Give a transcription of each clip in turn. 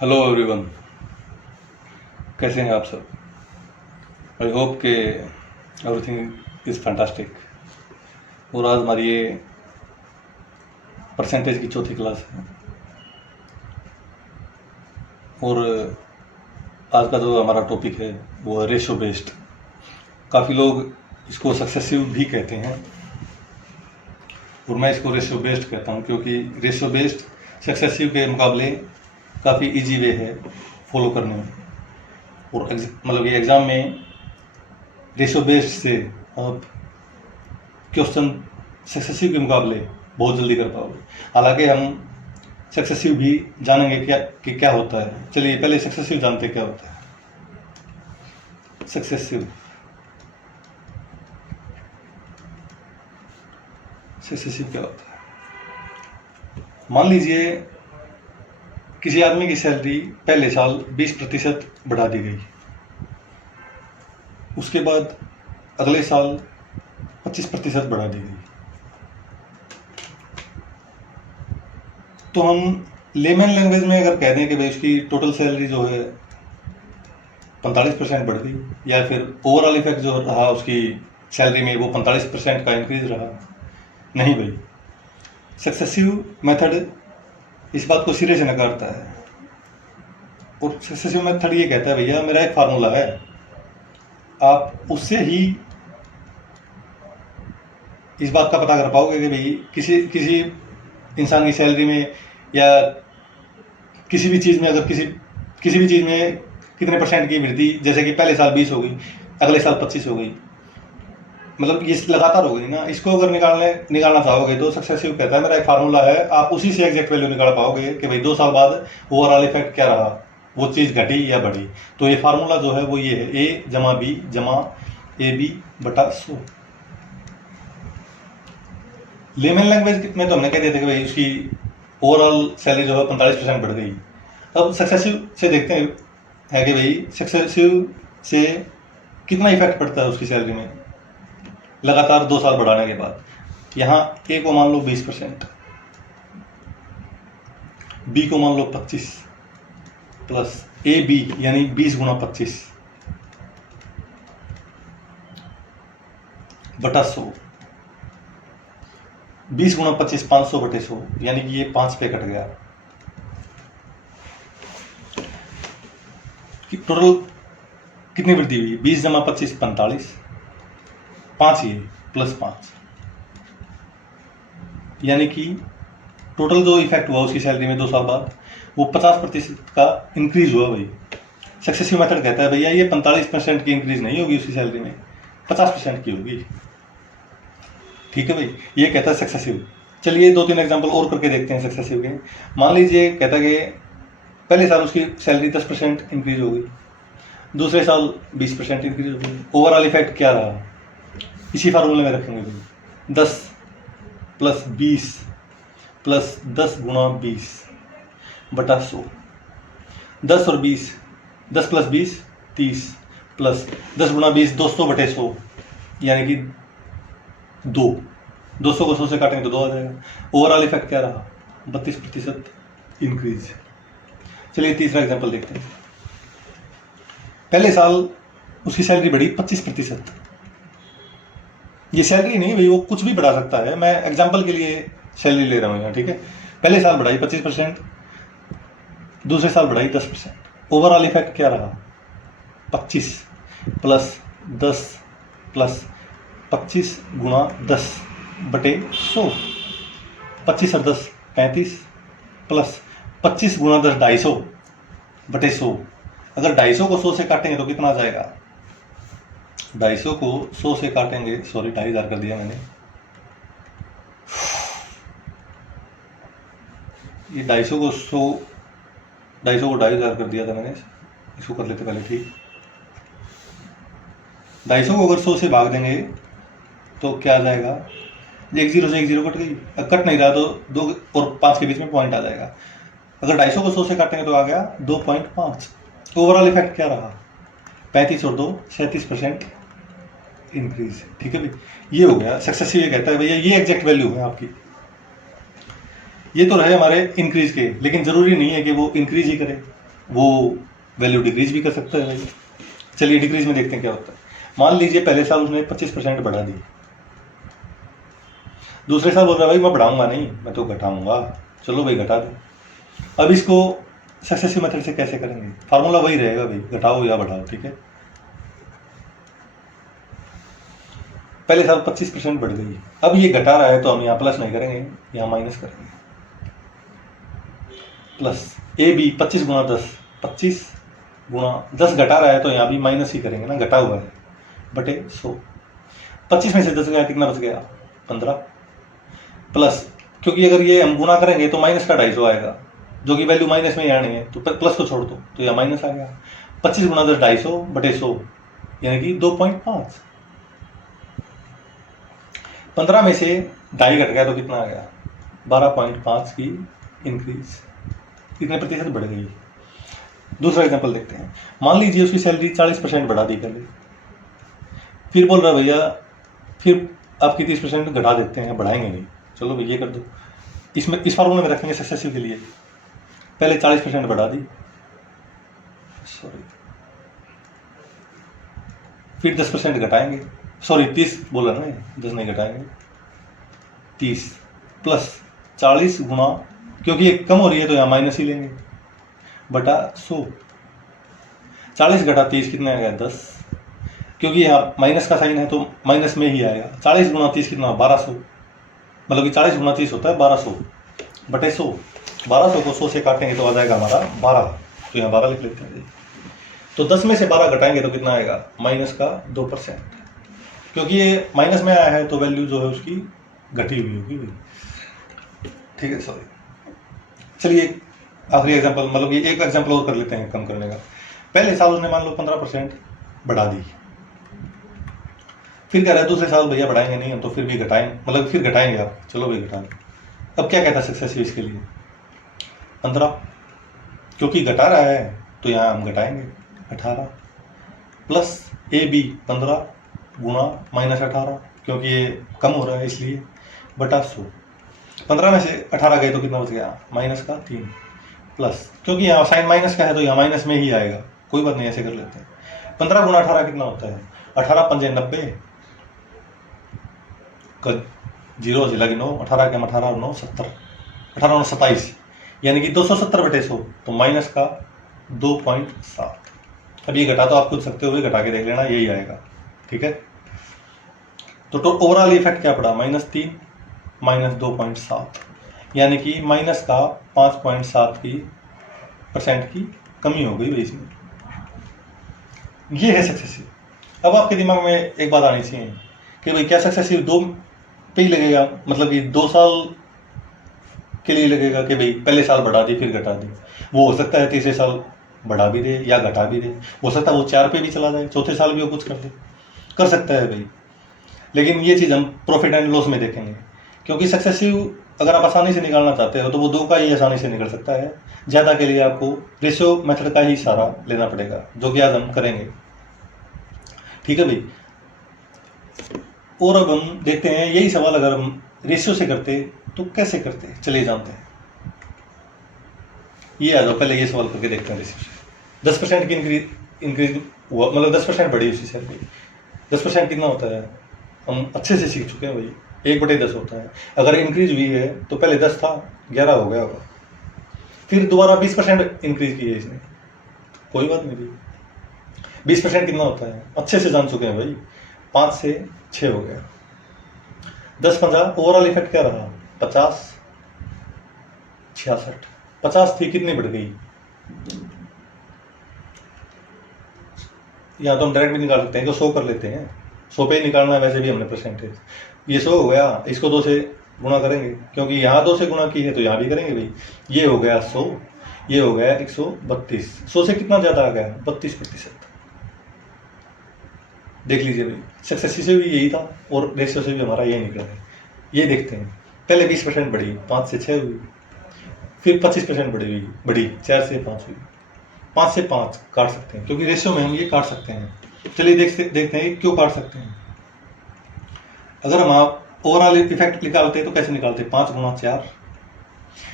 Hello everyone, कैसे हैं आप सब। आई होप के एवरीथिंग इज़ फैंटास्टिक। और आज हमारी ये परसेंटेज की चौथी क्लास है और आज का जो हमारा टॉपिक है वो है रेशो बेस्ड। काफ़ी लोग इसको सक्सेसिव भी कहते हैं और मैं इसको रेशो बेस्ड कहता हूँ क्योंकि रेशो बेस्ड सक्सेसिव के मुकाबले काफ़ी इजी वे है फॉलो करने में। और मतलब ये एग्ज़ाम में रेशो बेस्ड से आप क्वेश्चन सक्सेसिव के मुकाबले बहुत जल्दी कर पाओगे। हालांकि हम सक्सेसिव भी जानेंगे क्या होता है। चलिए पहले सक्सेसिव जानते क्या होता है। सक्सेसिव क्या होता है। मान लीजिए किसी आदमी की सैलरी पहले साल 20% बढ़ा दी गई, उसके बाद अगले साल 25% बढ़ा दी गई। तो हम लेमन लैंग्वेज में अगर कह दें कि भाई उसकी टोटल सैलरी जो है 45% बढ़ गई या फिर ओवरऑल इफेक्ट जो रहा उसकी सैलरी में वो 45% का इंक्रीज रहा, नहीं भाई। सक्सेसिव मेथड इस बात को सिरे से नकारता है और सक्सेसिव मेथड ये कहता है भैया मेरा एक फार्मूला है, आप उससे ही इस बात का पता कर पाओगे कि भाई किसी इंसान की सैलरी में या किसी भी चीज़ में अगर किसी भी चीज़ में कितने परसेंट की वृद्धि, जैसे कि पहले साल 20 हो गई अगले साल 25 हो गई, मतलब ये लगातार हो गई ना। इसको अगर निकालना चाहोगे तो सक्सेसिव कहता है मेरा एक फार्मूला है, आप उसी से एग्जैक्ट वैल्यू निकाल पाओगे कि भाई 2 साल बाद ओवरऑल इफेक्ट क्या रहा, वो चीज़ घटी या बढ़ी। तो ये फार्मूला जो है वो ये है, ए जमा बी जमा ए बी बटा 100। लेमन लैंग्वेज में तो हमने कह दिया था कि भाई उसकी ओवरऑल सैलरी जो है 45% बढ़ गई। अब सक्सेसिव से देखते हैं कि भाई सक्सेसिव से कितना इफेक्ट पड़ता है उसकी सैलरी में लगातार 2 साल बढ़ाने के बाद। यहाँ ए को मान लो 20%, बी को मान लो 25 प्लस ए बी यानी 20 गुना 25 बटा 100। 20 गुना 25 500 बटे 100 यानी कि ये 5 पे कट गया। टोटल कितनी वृद्धि हुई? 20 जमा 25 45, 5 ये प्लस 5 यानी कि टोटल जो इफेक्ट हुआ उसकी सैलरी में 2 साल बाद वो 50% का इंक्रीज हुआ। भाई सक्सेसिव मेथड कहता है भैया ये 45% की इंक्रीज नहीं होगी उसकी सैलरी में, 50% की होगी। ठीक है भाई, ये कहता है सक्सेसिव। चलिए 2-3 एग्जांपल और करके देखते हैं सक्सेसिव के। मान लीजिए कहता है कि पहले साल उसकी सैलरी 10% इंक्रीज हो गई, दूसरे साल 20% इंक्रीज हो गई। ओवरऑल इफेक्ट क्या रहा, इसी फार्मूले में रखेंगे भाई। 10 प्लस 20 प्लस 10 गुणा 20 बटा 100। 10 और 20, 10 प्लस 20 30 प्लस 10 गुणा 20 200 बटे 100 यानी कि 200 को 100 से काटेंगे तो 2 आ जाएगा। ओवरऑल इफेक्ट क्या रहा, 32% इंक्रीज। चलिए तीसरा एग्जांपल देखते हैं। पहले साल उसकी सैलरी बढ़ी 25%। ये सैलरी नहीं भाई, वो कुछ भी बढ़ा सकता है, मैं एग्जांपल के लिए सैलरी ले रहा हूँ यहाँ। ठीक है, पहले साल बढ़ाई 25%, दूसरे साल बढ़ाई 10%। ओवरऑल इफेक्ट क्या रहा, 25 प्लस 10 प्लस 25 गुणा 10 बटे 100। 25 और 10 35 प्लस 25 गुणा 10 250 बटे 100। अगर 250 को 100 से काटेंगे तो कितना आ जाएगा? 250 को 100 से काटेंगे, सॉरी 2500 कर दिया मैंने, ये 250 को 100, 250 को 2500 कर दिया था मैंने, इसको कर लेते पहले। ठीक, 250 को अगर 100 से भाग देंगे तो क्या आ जाएगा? एक 0 से एक 0 कट गई, कट नहीं रहा तो 2 और 5 के बीच में पॉइंट आ जाएगा। अगर 250 को 100 से काटेंगे तो आ गया 2.5। ओवरऑल इफेक्ट क्या रहा, 35 और 2 37% इंक्रीज। ठीक है भाई, ये हो गया सक्सेसिव। ये कहता है भैया ये एग्जैक्ट वैल्यू है आपकी। ये तो रहे हमारे इंक्रीज के, लेकिन जरूरी नहीं है कि वो इंक्रीज ही करे। वो वैल्यू डिक्रीज भी कर सकता है भाई। चलिए डिक्रीज में देखते हैं क्या होता है। मान लीजिए पहले साल उसने 25% बढ़ा दी, दूसरे साल बोल रहा है भाई मैं बढ़ाऊंगा नहीं, मैं तो घटाऊंगा। चलो भाई घटा दो। अब इसको सक्सेसिव मेथड से कैसे करेंगे? फार्मूला वही रहेगा भाई, घटाओ या बढ़ाओ, ठीक है। पहले साल 25% बढ़ गई, अब ये घटा रहा है तो हम यहाँ प्लस नहीं करेंगे, यहाँ माइनस करेंगे। प्लस ए बी 25 गुणा 10, 25 गुणा 10 घटा रहा है तो यहाँ भी माइनस ही करेंगे ना, घटा हुआ है, बटे 100। 25 में से 10 गया, कितना बच गया? 15। प्लस क्योंकि अगर ये हम गुना करेंगे तो माइनस का 250 आएगा, जो कि वैल्यू माइनस में ही आनी है, तो प्लस को छोड़ दो तो यह माइनस आ गया। 25 गुणा 10 250 बटे 100, यानी कि 2.5। 15 में से 2.5 घट गया तो कितना आ गया? 12.5 की इंक्रीज, कितने प्रतिशत बढ़ गई। दूसरा एग्जांपल देखते हैं। मान लीजिए उसकी सैलरी 40% बढ़ा दी पहले, फिर बोल रहा भैया फिर आपकी 30% घटा देते हैं, बढ़ाएंगे नहीं। चलो भैया कर दो। इसमें इस फार्मूले में रखेंगे सक्सेसिव के लिए, पहले 40% बढ़ा दी, सॉरी, फिर 10% घटाएंगे, सॉरी 30 बोला ना, 10 नहीं घटाएंगे, 30 प्लस 40 गुणा, क्योंकि ये कम हो रही है तो यहाँ माइनस ही लेंगे, बटा 100। 40 घटा 30 कितना आएगा? 10, क्योंकि यहाँ माइनस का साइन है तो माइनस में ही आएगा। 40 गुणा 30 कितना? 1200, मतलब कि 40 गुणा 30 होता है 1200 बटे 100। 1200 को 100 से काटेंगे तो आ जाएगा हमारा 12, तो यहाँ 12 लिख लेते हैं। तो 10 में से 12 घटाएंगे तो कितना आएगा? माइनस का 2%, क्योंकि ये माइनस में आया है तो वैल्यू जो है उसकी घटी हुई होगी, ठीक है। सॉरी, चलिए आखिरी एग्जांपल, मतलब ये एक एग्जांपल और कर लेते हैं कम करने का। पहले साल उसने मान लो 15% बढ़ा दी, फिर कह रहा है दूसरे साल भैया बढ़ाएंगे नहीं हम, तो फिर भी घटाएंगे, मतलब फिर घटाएंगे आप। चलो भाई घटा दें। अब क्या कहता है सक्सेसिव इसके लिए? 15, क्योंकि घटा रहा है तो यहाँ हम घटाएंगे 18, प्लस ए बी 15 गुणा माइनस 18, क्योंकि ये कम हो रहा है इसलिए, बटा 100। 15 में से 18 गए तो कितना बच गया? माइनस का 3, प्लस क्योंकि यहाँ साइन माइनस का है तो यहाँ माइनस में ही आएगा, कोई बात नहीं, ऐसे कर लेते हैं। 15 गुणा 18 कितना होता है? 18 पंजे 90, 0 से लगे 9, 18 के 18 और 9 70, 18 और 27, यानी कि 270 बटे 100, तो माइनस का 2.7। अब ये घटा तो आप खुद सकते हो, घटा के देख लेना, यही आएगा, ठीक है। तो ओवरऑल इफेक्ट क्या पड़ा? -3 माइनस 2.7, यानी कि माइनस का 5.7 की % की कमी हो गई भाई इसमें। ये है सक्सेसिव। अब आपके दिमाग में एक बात आनी चाहिए कि भाई क्या सक्सेसिव 2 पे ही लगेगा, मतलब कि 2 साल के लिए लगेगा कि भाई पहले साल बढ़ा दी फिर घटा दी? वो हो सकता है तीसरे साल बढ़ा भी दे या घटा भी दे, हो सकता है वो 4 पे भी चला जाए, चौथे साल भी वो कुछ कर दे, कर सकता है भाई। लेकिन ये चीज़ हम प्रॉफिट एंड लॉस में देखेंगे, क्योंकि सक्सेसिव अगर आप आसानी से निकालना चाहते हो तो वो 2 का ही आसानी से निकल सकता है। ज़्यादा के लिए आपको रेशियो मेथड का ही सहारा लेना पड़ेगा, जो कि आज हम करेंगे, ठीक है भाई। और अब हम देखते हैं यही सवाल अगर हम रेशियो से करते तो कैसे करते, चलिए जानते हैं। ये आ जाओ, पहले ये सवाल करके देखते हैं रेशियो से। 10% की इंक्रीज हुआ, मतलब 10% बढ़ी उसकी सैलरी। 10% कितना होता है? हम अच्छे से सीख चुके हैं भाई, 1/10 होता है। अगर इंक्रीज हुई है तो पहले 10 था, 11 हो गया होगा, फिर दोबारा 20% इंक्रीज की है इसने, कोई बात नहीं भाई। 20% कितना होता है? अच्छे से जान चुके हैं भाई, 5 से 6 हो गया। 10-15 ओवरऑल इफेक्ट क्या रहा? 50 66, 50 थी, कितनी बढ़ गई? या तो हम डायरेक्ट भी निकाल सकते हैं, तो 100 कर लेते हैं, 100 पे ही निकालना है, वैसे भी हमने परसेंटेज। ये 100 हो गया, इसको 2 से गुणा करेंगे, क्योंकि यहाँ 2 से गुणा की है तो यहाँ भी करेंगे भाई। ये हो गया 100, ये हो गया 132। 100 से कितना ज़्यादा आ गया? 32%। देख लीजिए भाई, सक्सेसिव से भी यही था और रेशियो से भी हमारा यही निकला है। ये देखते हैं, पहले 20% बढ़ी, 5 से 6 हुई, फिर 25% बढ़ी 4 से 5 हुई। 5 से 5 काट सकते हैं, क्योंकि रेशियो में हम ये काट सकते हैं। चलिए देखते हैं क्यों काट सकते हैं। अगर हम आप ओवरऑल इफेक्ट निकालते तो कैसे निकालते? 5 गुणा 4,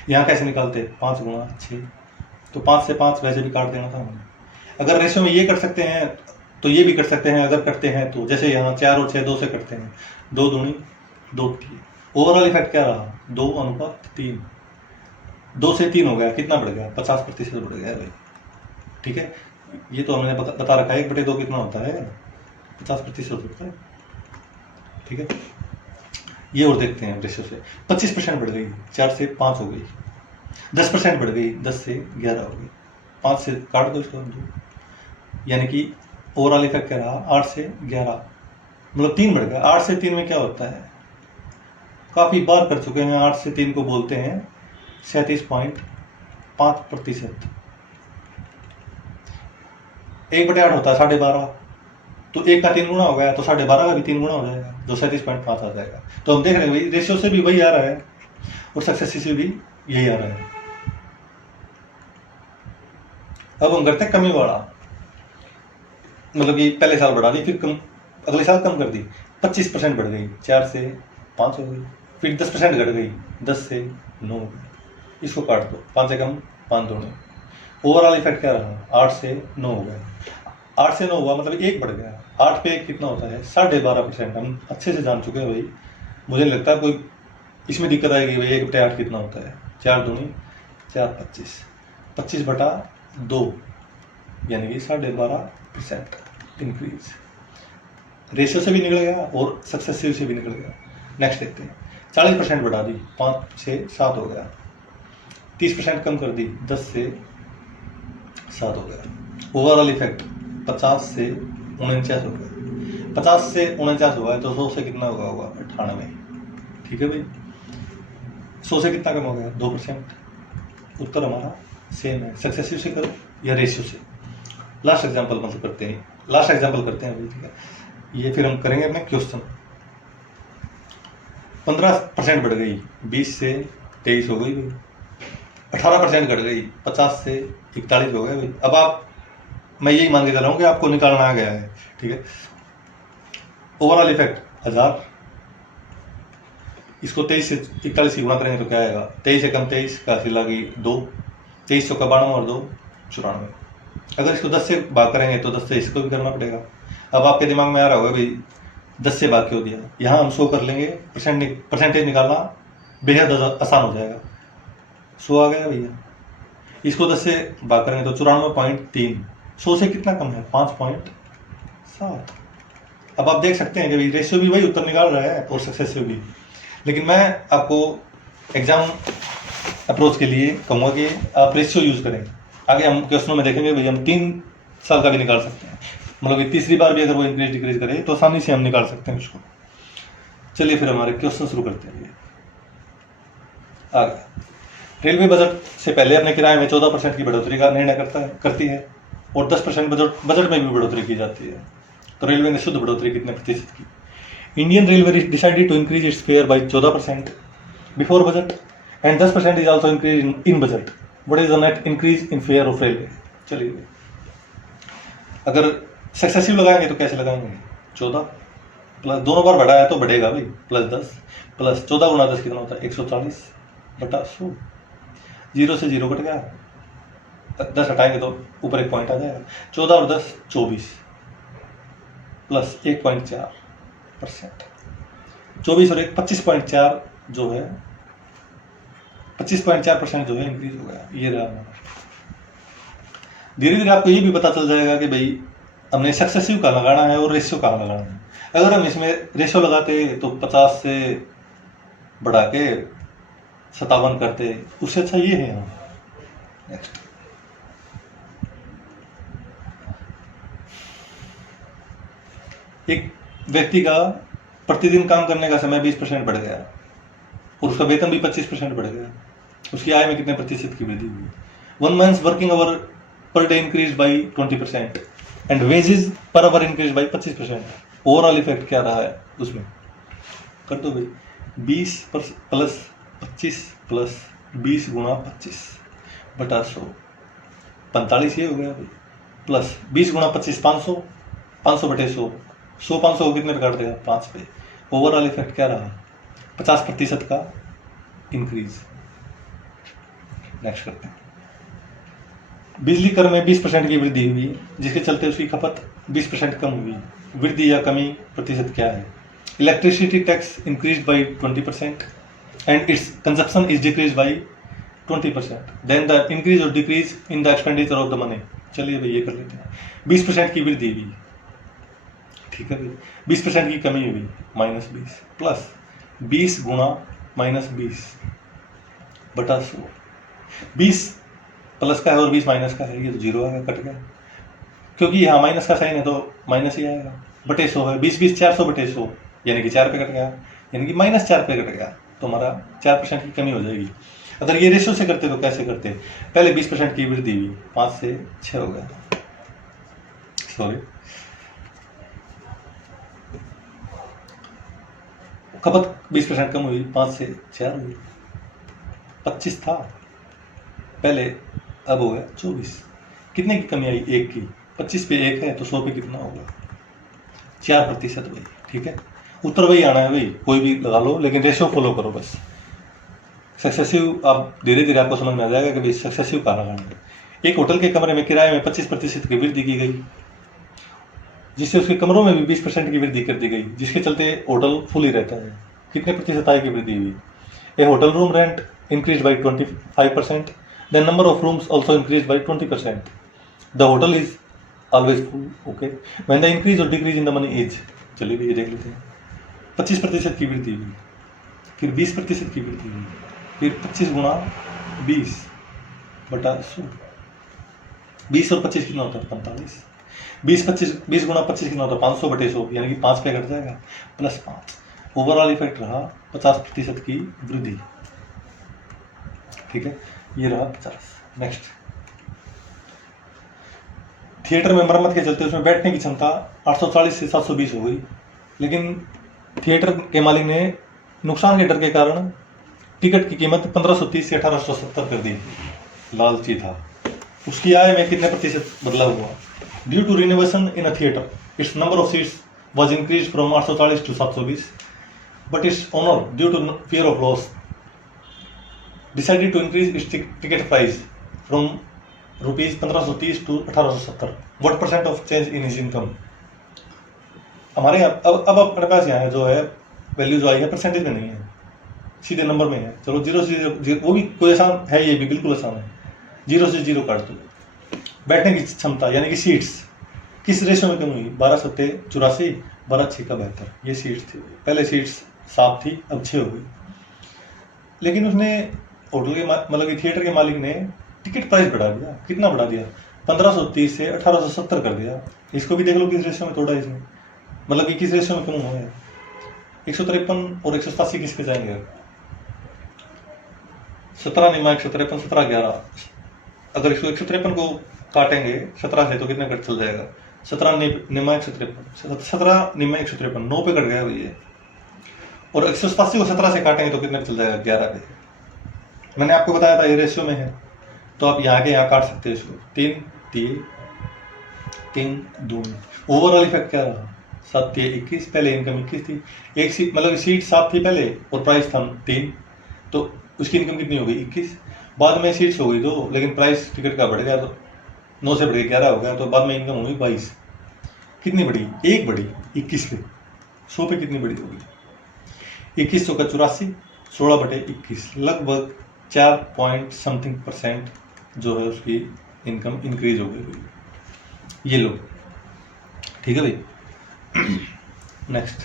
यहाँ कैसे निकालते? 5 गुणा 6, तो 5 से 5 वैसे भी काट देना था हमने। अगर रेशियो में ये कर सकते हैं तो ये भी कर सकते हैं, अगर करते हैं तो जैसे यहाँ 4 और 6 2 से करते हैं, 2 दूनी 2 की। ओवरऑल इफेक्ट क्या रहा, 2:3, 2 से 3 हो गया, कितना बढ़ गया, 50% बढ़ गया भाई। ठीक है, ये तो हमने बता रखा है 1/2 कितना होता है, 50% होता है। ठीक है, ये और देखते हैं रेशियो से। 25% बढ़ गई, 4 से 5 हो गई। 10% बढ़ गई, 10 से 11 हो गई। 5 से काट दो इसको 2, यानी कि ओवरऑल इफेक्ट क्या रहा, 8 से 11, मतलब 3 बढ़ गया। 8 से 3 में क्या होता है, काफ़ी बार कर चुके हैं। 8 से 3 को बोलते हैं 37.5%। 1/8 होता है 12.5, तो 1 का 3 गुना हो गया, तो 12.5 का भी 3 गुना हो जाएगा, जो 37.5 आ जाएगा। तो हम देख रहे हैं भाई रेशियो से भी वही आ रहा है और सक्सेस से भी यही आ रहा है। अब हम करते हैं कमी वाला, मतलब कि पहले साल बढ़ा दी, फिर कम, अगले साल कम कर दी। 25% बढ़ गई, 4 से 5 हो गई। फिर 10% घट गई, 10 से 9 हो गई। इसको काट दो, 5 से कम 5 दूनी। ओवरऑल इफेक्ट क्या रहा, 8 से 9 हो गया। 8 से 9 हुआ मतलब 1 बढ़ गया। 8 पे 1 कितना होता है, 12.5%। हम अच्छे से जान चुके हैं भाई, मुझे नहीं लगता कोई इसमें दिक्कत आएगी भाई। 1/8 कितना होता है, 4 दूनी 4, 25, 25/2, यानी कि 12.5% इंक्रीज। रेशियो से भी निकल गया और सक्सेसिव से भी निकल गया। नेक्स्ट देखते हैं, 40% बढ़ा दी, 5 से 7 हो गया। 30% कम कर दी, 10 से 7 हो गया। ओवरऑल इफेक्ट 50 से 49 हो गया। 50 से 49 हुआ है तो 100 से कितना होगा 98। ठीक है भाई, 100 से कितना कम हो गया, 2%। उत्तर हमारा सेम है। सक्सेसिव से करो या रेशियो से। लास्ट एग्जाम्पल मतलब करते हैं, लास्ट एग्जाम्पल करते हैं भाई। ठीक है, ये फिर हम करेंगे अपने क्वेश्चन। 15% बढ़ गई, 20 से 23 हो गई भाई। 18% घट गई, 50 से 41 हो गए भाई। अब आप, मैं यही मान के चल रहा हूँ कि आपको निकालना आ गया है। ठीक है, ओवरऑल इफेक्ट 1000, इसको 23 से 41 से गुणा करेंगे तो क्या आएगा, 23 से कम 23 का सिला की 2, 23 का 92 और 2 94। अगर इसको 10 से भाग करेंगे तो 10 से इसको भी करना पड़ेगा। अब आपके दिमाग में आ रहा होगा भाई 10 से भाग क्यों दिया, यहाँ हम 100 कर लेंगे, परसेंटेज निकालना बेहद आसान हो जाएगा। 100 आ गया भैया, इसको 10 से भाग करेंगे तो 94.3, 100 से कितना कम है, 5.7। अब आप देख सकते हैं कि भाई रेशियो भी वही उत्तर निकाल रहा है और सक्सेसिव भी। लेकिन मैं आपको एग्जाम अप्रोच के लिए कहूँगा कि आप रेशियो यूज़ करें। आगे हम क्वेश्चनों में देखेंगे भाई हम 3 साल का भी निकाल सकते हैं, मतलब कि तीसरी बार भी अगर वो इंक्रीज डिक्रीज करे तो आसानी से हम निकाल सकते हैं उसको। चलिए फिर हमारे क्वेश्चन शुरू करते हैं। आगे, रेलवे बजट से पहले अपने किराए में 14% की बढ़ोतरी का निर्णय करती है और 10% बजट में भी बढ़ोतरी की जाती है। तो रेलवे ने शुद्ध बढ़ोतरी कितने प्रतिशत की। Indian railway decided to increase its fare by 14% before budget and 10% is also increase in budget. What is the net increase in fare of railway. चलिए, अगर सक्सेसिव लगाएंगे तो कैसे लगाएंगे, 14 प्लस, दोनों बार बढ़ा है तो बढ़ेगा भाई, प्लस 10 प्लस 14 गुना 10 कितना होता है, 140/100। 0 से 0 कट गया, 10 हटाएंगे तो ऊपर 1 पॉइंट आ जाएगा। 14 और 10 24 प्लस 1.4%। 24 और 1 25.4 जो है, 25.4% जो है इंक्रीज हो गया। ये रहा। धीरे धीरे आपको ये भी पता चल जाएगा कि भाई हमने सक्सेसिव कहाँ लगाना है और रेशियो कहाँ लगाना है। अगर हम इसमें रेशियो लगाते तो 50 से बढ़ा के 57 करते, उससे अच्छा ये है। नेक्स्ट, एक व्यक्ति का प्रतिदिन काम करने का समय 20% बढ़ गया और उसका वेतन भी 25% बढ़ गया। उसकी आय में कितने प्रतिशत की वृद्धि हुई। 1 month working hour per day increase by 20% and wages per hour increase by 25%। Overall effect क्या रहा है उसमें, कर दो भाई, 20 प्लस 25 प्लस 20 गुणा 25/100, 45 ये हो गया भाई, प्लस 20 गुणा 25 500, 500/100, 100 500 को कितने पे काट देगा, 5 पे। ओवरऑल इफेक्ट क्या रहा, 50% का इंक्रीज। नेक्स्ट करते हैं, बिजली कर में 20% की वृद्धि हुई जिसके चलते उसकी खपत 20% कम हुई। वृद्धि या कमी प्रतिशत क्या है? Electricity tax increase by 20% and its consumption is decrease by 20%। Then the increase और decrease in the expenditure of the money. चलिए भाई ये कर लेते हैं। 20% की वृद्धि हुई, ठीक है भाई। 20% की कमी हुई -20 प्लस 20 गुणा -20 बटा 100। 20 प्लस का है और 20 माइनस का है, ये तो जीरो आएगा, कट गया, क्योंकि यहाँ माइनस का साइन है तो माइनस ही आएगा। बटे 100 है, 20 400 बटे 100 यानी कि 4 पे कट गया, यानी कि -4 पे कट गया, तो हमारा 4% की कमी हो जाएगी। अगर ये रेशो से करते तो कैसे करते? पहले 20% की वृद्धि हुई, 5 से 6 हो गया, सॉरी, खपत 20% कम हुई, 5 से 4 हुई। 25 था पहले, अब हो गया 24। कितने की कमी आई? 1 की। 25 पे 1 है तो 100 पे कितना होगा? 4% भाई, ठीक है। उत्तर वही आना है भाई, कोई भी लगा लो, लेकिन रेशियो फॉलो करो बस। सक्सेसिव आप धीरे धीरे आपको समझ में आ जाएगा कि भाई सक्सेसिव कहाँ लगाना है। एक होटल के कमरे में किराए में 25% की वृद्धि की गई, जिससे उसके कमरों में भी 20% की वृद्धि कर दी गई, जिसके चलते होटल फुल ही रहता है। कितने प्रतिशत आय की वृद्धि हुई? A hotel room rent increase by 25%, the number of rooms also increased by 20%. The hotel is always full, okay. When the increase or decrease in the money is, चलिए भी ये देख लेते हैं। 25% की वृद्धि हुई, फिर 20% की वृद्धि हुई, फिर 25 गुणा 20 बटा 100। 20 और 25 कितना होता है? 45। 20 गुणा 25 कितना होता है? 500 बटे 100, यानी कि 5 पे कट जाएगा, प्लस 5। ओवरऑल इफेक्ट रहा 50% की वृद्धि, ठीक है, ये रहा 50। नेक्स्ट, थिएटर में मरम्मत के चलते उसमें बैठने की क्षमता 840 से 720 हो गई, लेकिन थिएटर के मालिक ने नुकसान के डर के कारण टिकट की कीमत 1530 से 1870 कर दी। लालची था। उसकी आय में कितने प्रतिशत बदलाव हुआ? Due to renovation in a theatre its number of seats was increase from 840 to 720, but its owner due to fear of loss decided to increase its ticket price from rupees 1530 to 1870. What percent of change in his income? हमारे यहाँ अब अपने पास यहाँ है जो है value जो आई है परसेंटेज में नहीं है, सीधे नंबर में है। चलो 0 से 0, वो भी कोई आसान है, ये भी बिल्कुल आसान है। 0 से 0 काट दो। बैठने की क्षमता यानी कि सीट्स किस रेशो में कम हुई? 12 सत्ते 84, 12 6 का 72, ये सीट्स थी। पहले सीट्स 7 थी, अब 6 हो गई। लेकिन उसने होटल के मतलब कि थिएटर के मालिक ने टिकट प्राइस बढ़ा दिया। कितना बढ़ा दिया? 1530 से 1870 कर दिया। इसको भी देख लो किस रेशियो में तोड़ा इसने, मतलब कि किस रेशियो में कम हुआ है। 153 और 187 किस पे जाएंगे? 17 निमा 153, 17 11। अगर इसको 153 को काटेंगे 17 से तो कितना कट चल जाएगा? 17 निमा 153, 17 निमा 153, 9 पे कट गया भैया। और 187 को 17 से काटेंगे तो कितना चल जाएगा? 11 पे। मैंने आपको बताया था ये रेशियो में है, तो आप यहाँ के यहाँ काट सकते हैं इसको। 3 2। ओवरऑल इफेक्ट क्या रहा? 7 3 21। पहले इनकम 21 थी, एक सीट मतलब सीट 7 थी पहले और प्राइस था 3, तो उसकी इनकम कितनी हो गई? 21। बाद में सीट्स हो गई 2, लेकिन प्राइस टिकट का बढ़ गया तो 9 से बढ़ के 11 हो गया, तो बाद में इनकम हुई 22। कितनी बढ़ी? एक बढ़ी 21 पे। 100 पे कितनी बढ़ी होगी? 21 का 84, 16 बटे 21, लगभग 4 पॉइंट समथिंग % जो है उसकी इनकम इंक्रीज हो गई। ये लो, ठीक है भाई। नेक्स्ट,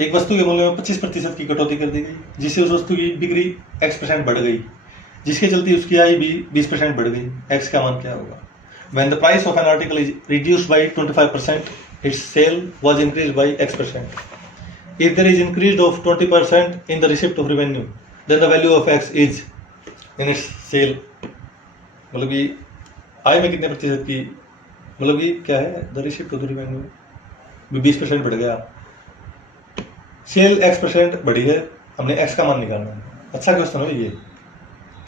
एक वस्तु के मूल्य में 25% की कटौती कर दी गई, जिससे उस वस्तु की बिक्री X% बढ़ गई, जिसके चलते उसकी आय भी 20% बढ़ गई। X का मान क्या होगा? When the price of an article is reduced by 25%, its sale was increased by X%. If there is increase of 20% in the receipt of revenue, then the value of X is in its sale. मतलब कि आय में कितने प्रतिशत की, मतलब कि क्या है? The receipt of the revenue भी 20% बढ़ गया, सेल X% बढ़ी है, हमने X का मान निकालना है। अच्छा क्वेश्चन है ये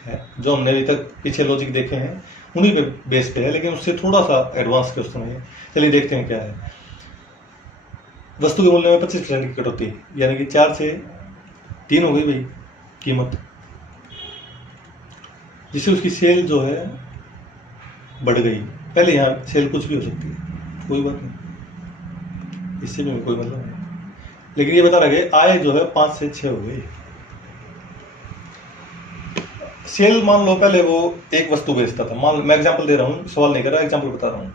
है, जो हमने अभी तक पीछे लॉजिक देखे हैं उन्हीं पे बेस पे है, लेकिन उससे थोड़ा सा एडवांस क्वेश्चन है। चलिए देखते हैं क्या है। वस्तु के मूल्य में 25% की कटौती, यानी कि 4 से 3 हो गई भाई कीमत, जिससे उसकी सेल जो है बढ़ गई। पहले यहाँ सेल कुछ भी हो सकती है, कोई बात नहीं, इससे भी कोई मतलब नहीं, लेकिन ये बता रहा है आय जो है 5 से 6 हो गई। सेल मान लो पहले वो एक वस्तु बेचता था, मान लो मैं एग्जांपल दे रहा हूँ, सवाल नहीं कर रहा, एग्जांपल बता रहा हूँ।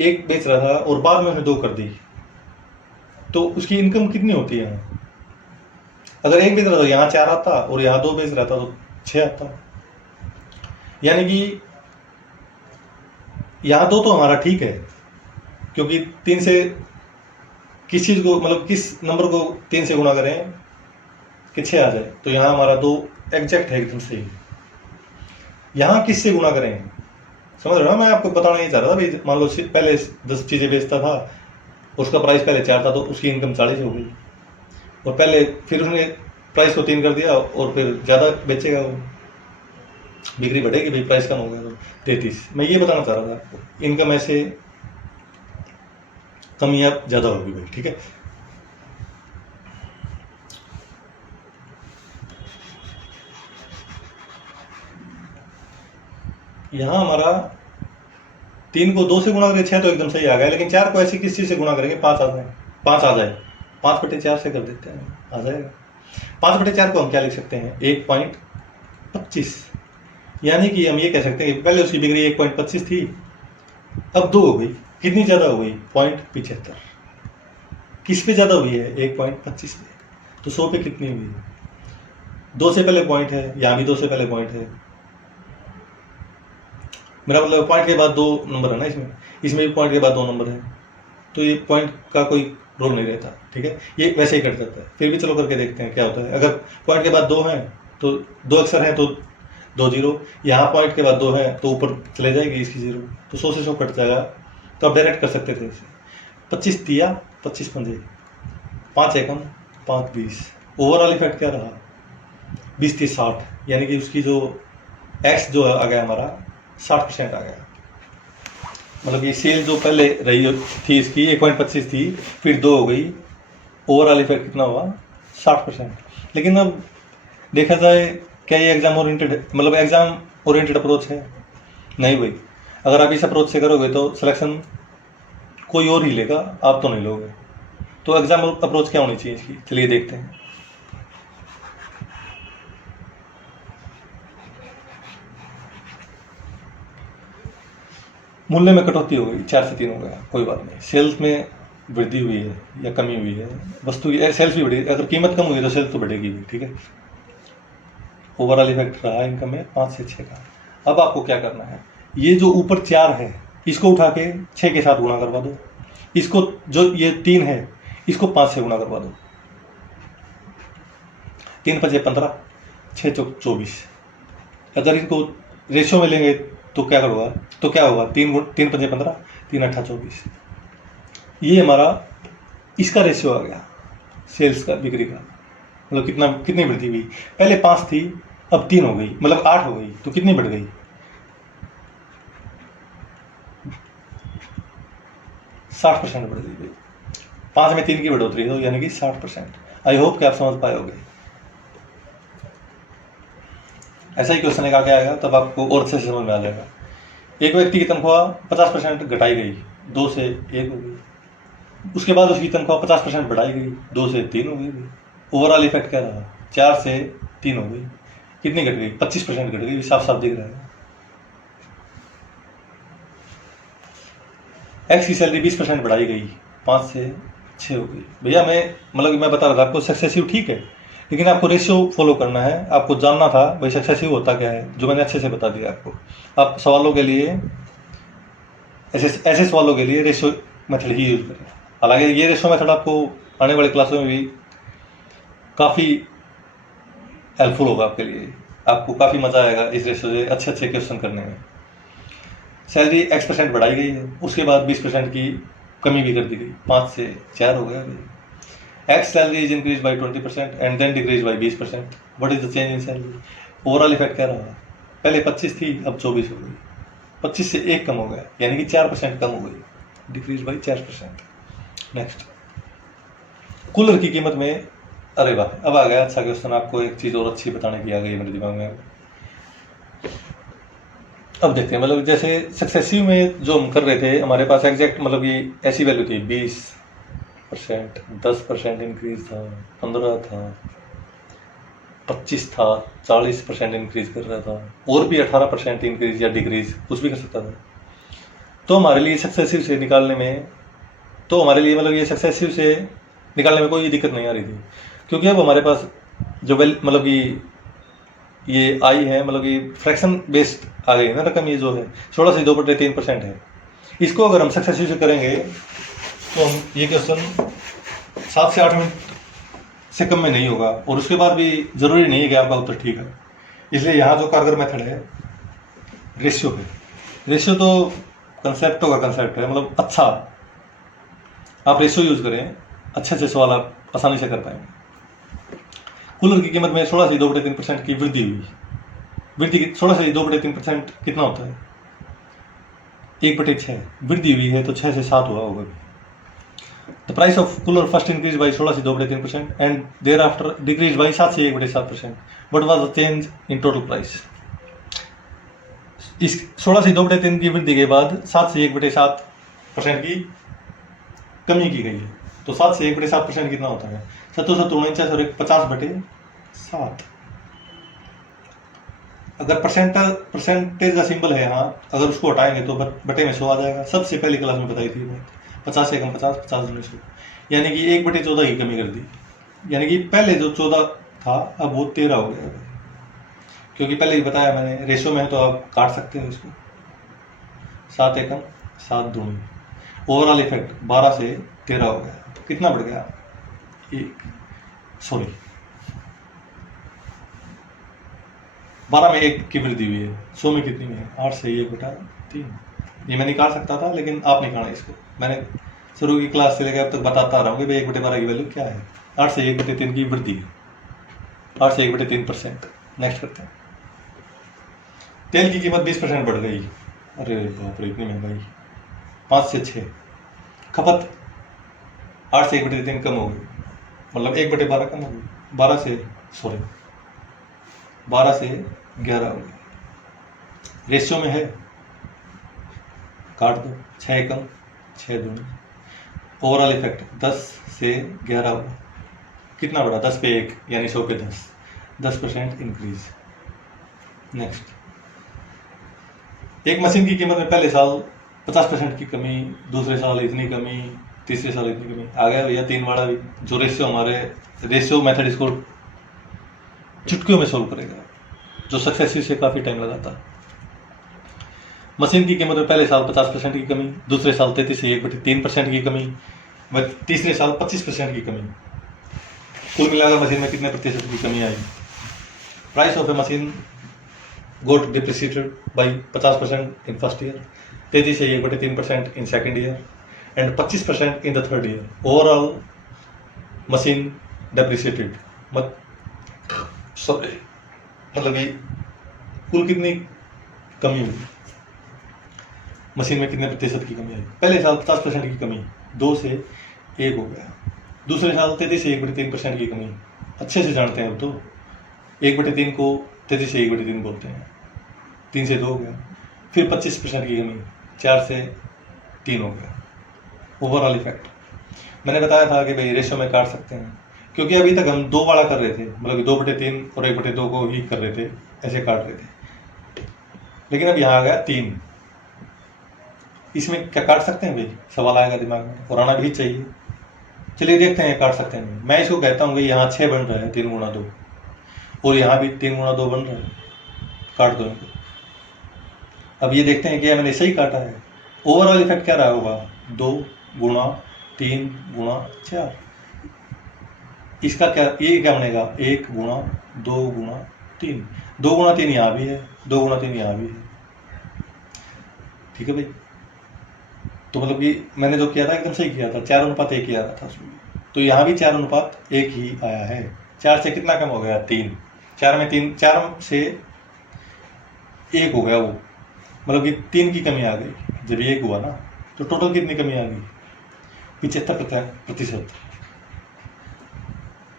एक बेच रहा था और बाद में उसने 2 कर दी, तो उसकी इनकम कितनी होती है? अगर एक बेच रहा था यहाँ 4 आता और यहाँ 2 बेच रहा था तो 6 आता। यानी कि यहाँ 2 तो हमारा ठीक है, क्योंकि 3 से किस चीज को, मतलब किस नंबर को 3 से गुणा करें कि 6 आ जाए, तो यहाँ हमारा 2 एग्जैक्ट है, एकदम सही। यहाँ किससे गुणा करें, समझ रहे हो ना? मैं आपको बताना ये चाह रहा था भाई, मान लो पहले 10 चीजें बेचता था, उसका प्राइस पहले 4 था, तो उसकी इनकम 40 हो गई, और पहले फिर उसने प्राइस को 3 कर दिया और फिर ज़्यादा बेचेगा, वो बिक्री बढ़ेगी भाई, प्राइस कम हो गया तो 33। मैं ये बताना चाह रहा था आपको, इनकम ऐसे कम या ज़्यादा होगी भाई, ठीक है। यहाँ हमारा 3 को 2 से गुणा करेंगे 6 तो एकदम सही आ गया, लेकिन 4 को ऐसे किस चीज़ से गुणा करेंगे 5 आ जाए, 5 आ जाए, 5/4 से कर देते हैं, आ जाएगा। 5/4 को हम क्या लिख सकते हैं, 1.25। यानी कि हम ये कह सकते हैं कि पहले उसकी बिक्री 1.25 थी, अब 2 हो गई, कितनी ज़्यादा हो गई, 0.75। किस पे ज़्यादा हुई है, 1.25 पे, तो 100 पे कितनी हुई है, 2 से पहले पॉइंट है, यहाँ भी 2 से पहले पॉइंट है, मेरा मतलब पॉइंट के बाद 2 नंबर है ना, इसमें भी पॉइंट के बाद 2 नंबर है, तो ये पॉइंट का कोई रोल नहीं रहता, ठीक है, ये वैसे ही कट जाता है। फिर भी चलो करके देखते हैं क्या होता है। अगर पॉइंट के बाद 2 हैं तो 2 अक्षर हैं तो 2 0, यहाँ पॉइंट के बाद 2 है तो ऊपर चले जाएगी इसकी 0, तो 100 से 100 कट जाएगा। तो आप डायरेक्ट कर सकते थे इसे, 25 दिया 25 पंजे, 5 एकम 5 20। ओवरऑल इफेक्ट क्या रहा, 20 30 60, यानी कि उसकी जो एक्स जो आ गया हमारा 60% आ गया। मतलब ये सेल जो पहले रही थी इसकी 1.25 थी, फिर 2 हो गई, ओवरऑल इफेक्ट कितना हुआ 60%। लेकिन अब देखा जाए क्या ये एग्जाम ओरिएंटेड, मतलब एग्जाम ओरिएंटेड अप्रोच है? नहीं भाई, अगर आप इस अप्रोच से करोगे तो सिलेक्शन कोई और ही लेगा, आप तो नहीं लोगे। तो एग्जाम अप्रोच क्या होनी चाहिए इसकी, चलिए देखते हैं। मूल्य में कटौती हो गई, 4 से 3 हो गया, कोई बात नहीं। सेल्स में वृद्धि हुई है या कमी हुई है, वस्तु सेल्स भी बढ़ी, अगर कीमत कम हुई तो सेल्स तो बढ़ेगी भी, ठीक है। ओवरऑल इफेक्ट रहा इनकम में 5 से 6 का। अब आपको क्या करना है, ये जो ऊपर 4 है इसको उठा के 6 के साथ गुणा करवा दो, इसको जो ये 3 है इसको 5 से गुणा करवा दो, 3 5 15, 6 चौक 24। अगर इनको रेशियो में लेंगे तो क्या होगा, 3 5 15, 3 8 24। ये हमारा इसका रेशियो आ गया सेल्स का, बिक्री का, मतलब कितनी वृद्धि हुई। पहले 5 थी अब 3 हो गई, मतलब 8 हो गई, तो कितनी बढ़ गई, 60% बढ़ गई। 5 में 3 की बढ़ोतरी हो, यानी कि 60%। आई होप कि आप समझ पाए होगे। ऐसा ही क्वेश्चन एक आगे आएगा तब आपको और अच्छे से समझ में आ जाएगा। एक व्यक्ति की तनख्वाह 50% घटाई गई, 2 से 1 हो गई। उसके बाद उसकी तनख्वाह 50% बढ़ाई गई, 2 से 3 हो गई। ओवरऑल इफेक्ट क्या रहा, 4 से 3 हो गई, कितनी घट गई, 25% घट गई, साफ साफ दिख रहा है। एक्स की सैलरी 20% बढ़ाई गई, 5 से 6 हो गई। भैया मैं बता रहा था आपको सक्सेसिव ठीक है, लेकिन आपको रेशियो फॉलो करना है, आपको जानना था भाई सक्सेसिव होता क्या है, जो मैंने अच्छे से बता दिया आपको। आप सवालों के लिए ऐसे सवालों के लिए रेशियो मेथड ही यूज करें। हालांकि ये रेशियो मेथड आपको आने वाले क्लासों में भी काफ़ी हेल्पफुल होगा आपके लिए, आपको काफ़ी मज़ा आएगा इस रेशियो से अच्छे अच्छे क्वेश्चन करने में। सैलरी X% बढ़ाई गई है, उसके बाद 20% की कमी भी कर दी गई, 5 से 4 हो गया। X salary is increased by 20% and then decreased by 20%. What is the change in salary? Overall effect क्या रहा, पहले 25 थी अब 24 हो गई, 25 से 1 कम हो गया, यानी कि 4% कम हो गई, डिक्रीज बाई 4%। नेक्स्ट, कूलर की कीमत में, अरे वाह अब आ गया अच्छा क्वेश्चन। आपको एक चीज़ और अच्छी बताने की आ गई मेरे दिमाग में। अब देखते हैं, मतलब जैसे सक्सेसिव में जो हम कर रहे थे, हमारे पास एग्जैक्ट मतलब ये ऐसी वैल्यू थी 20%, 10% इंक्रीज था, 15 था, 25 था, 40% इंक्रीज कर रहा था, और भी 18% इंक्रीज या डिक्रीज कुछ भी कर सकता था। तो हमारे लिए सक्सेसिव से निकालने में, तो हमारे लिए मतलब ये सक्सेसिव से निकालने में कोई दिक्कत नहीं आ रही थी, क्योंकि अब हमारे पास जो मतलब कि ये आई है, मतलब कि फ्रैक्शन बेस्ड आ गई ना रकम, ये जो है 16 से 2/3% है। इसको अगर हम सक्सेसिव से करेंगे तो हम ये क्वेश्चन 7 से 8 मिनट से कम में नहीं होगा, और उसके बाद भी जरूरी नहीं है कि आपका उत्तर ठीक है। इसलिए यहाँ जो कारगर मेथड है रेशियो है। रेशियो तो कंसेप्टों का कंसेप्ट है, मतलब अच्छा आप रेशियो यूज करें, अच्छे से सवाल आप आसानी से कर पाएंगे। कूलर की कीमत में 16 से 2/3% की वृद्धि हुई। वृद्धि 16 से 2/3% कितना होता है? 1/6। वृद्धि हुई है तो 6 से 7 हुआ होगा। The price of cooler first increase by 16 से 2/3% and there after decrease by 7 से 1/7%। What was the change in total price? इस 16 से 2/3 की वृद्धि के बाद 7 से 1/7% की कमी की गई है। तो 7 से 1/7% कितना होता है? 749 और 50/7। अगर परसेंटेज का सिंबल है यहाँ, अगर उसको हटाएंगे तो बटे में 100 आ जाएगा। सबसे पहली क्लास में बताई थी बात। 50 से कम 50, 50 दूनी 100, यानी कि 1/14 की कमी कर दी। यानी कि पहले जो 14 था अब वो 13 हो गया, क्योंकि पहले ही बताया मैंने रेशो में है तो आप काट सकते हो इसको। 7 एकम 7 दूनी, ओवरऑल इफेक्ट 12 से 13 हो गया। तो कितना बढ़ गया? 12 में 1 की वृद्धि हुई है। 100 में कितनी है? 8 से 1/3। ये मैं निकाल सकता था, लेकिन आप निकाला इसको। मैंने शुरू की क्लास से लेकर अब तक बताता रहा हूँ कि भाई 1/12 की वैल्यू क्या है। 8 से 1/3 की वृद्धि है, 8 से 1/3%। नेक्स्ट करते हैं। तेल की कीमत 20% बढ़ गई। अरे बाप रे, इतनी महंगाई। 5 से 6। खपत 8 से 1/3 कम हो गई, मतलब 1/12 कम हो गई। 12 से 11 हो गई। रेशियो में है, काट दो। 6 एकम 6 दूनी। ओवरऑल इफेक्ट 10 से 11 होगा। कितना बढ़ा? 10 पे 1 यानी 100 पे 10, 10% इंक्रीज। नेक्स्ट। एक मशीन की कीमत में पहले साल 50% की कमी, दूसरे साल इतनी कमी, तीसरे साल इतनी कमी। आ गया भैया 3 वाला भी। जो रेशियो हमारे रेशियो मेथड इसको चुटकियों में सोल्व करेगा, जो सक्सेसिव से काफ़ी टाइम लगाता। मशीन की कीमत में पहले साल 50% की कमी, दूसरे साल 33 से 1/3% की कमी, व तीसरे साल 25% की कमी। कुल मिलाकर मशीन में कितने प्रतिशत की कमी आई? Price of a machine got depreciated by 50% in first year, 33 से 1/3% in second year, and 25% in the third year. Overall machine depreciated, मतलब कि कुल कितनी कमी हुई? मशीन में कितने प्रतिशत की कमी आई? पहले साल 50% की कमी, 2 से 1 हो गया। दूसरे साल 33 से 1/3% की कमी। अच्छे से जानते हैं अब तो, 1/3 को 33 से 1/3 बोलते हैं। 3 से 2 हो गया। फिर 25% की कमी, 4 से 3 हो गया। ओवरऑल इफेक्ट मैंने बताया था कि भाई रेशियो में काट सकते हैं, क्योंकि अभी तक हम 2 वाला कर रहे थे, मतलब कि 2/3 और 1/2 को ही कर रहे थे, ऐसे काट रहे थे। लेकिन अब यहाँ आ गया 3। इसमें क्या काट सकते हैं भाई? सवाल आएगा दिमाग में, और आना भी चाहिए। चलिए देखते हैं काट सकते हैं। मैं इसको कहता हूँ कि यहाँ 6 बन रहा है 3 गुणा 2, और यहाँ भी 3 गुणा 2 बन रहा है। काट दो इनको। अब ये देखते हैं कि मैंने सही काटा है। ओवरऑल इफेक्ट क्या रहा होगा? 2 गुणा 3 गुणा 4। इसका क्या, ये क्या बनेगा? 1 गुणा 2 गुणा 3। 2 गुणा 3 यहाँ भी है, 2 गुणा 3 यहाँ भी है। ठीक है भाई। तो मतलब कि मैंने जो किया था एकदम सही किया था। 4:1 ही आ रहा था उसमें, तो यहाँ भी 4:1 ही आया है। 4 से कितना कम हो गया? 3। 4 में 3, 4 से 1 हो गया वो, मतलब कि 3 की कमी आ गई। जब 1 हुआ ना, तो टोटल कितनी कमी आ गई? 75%।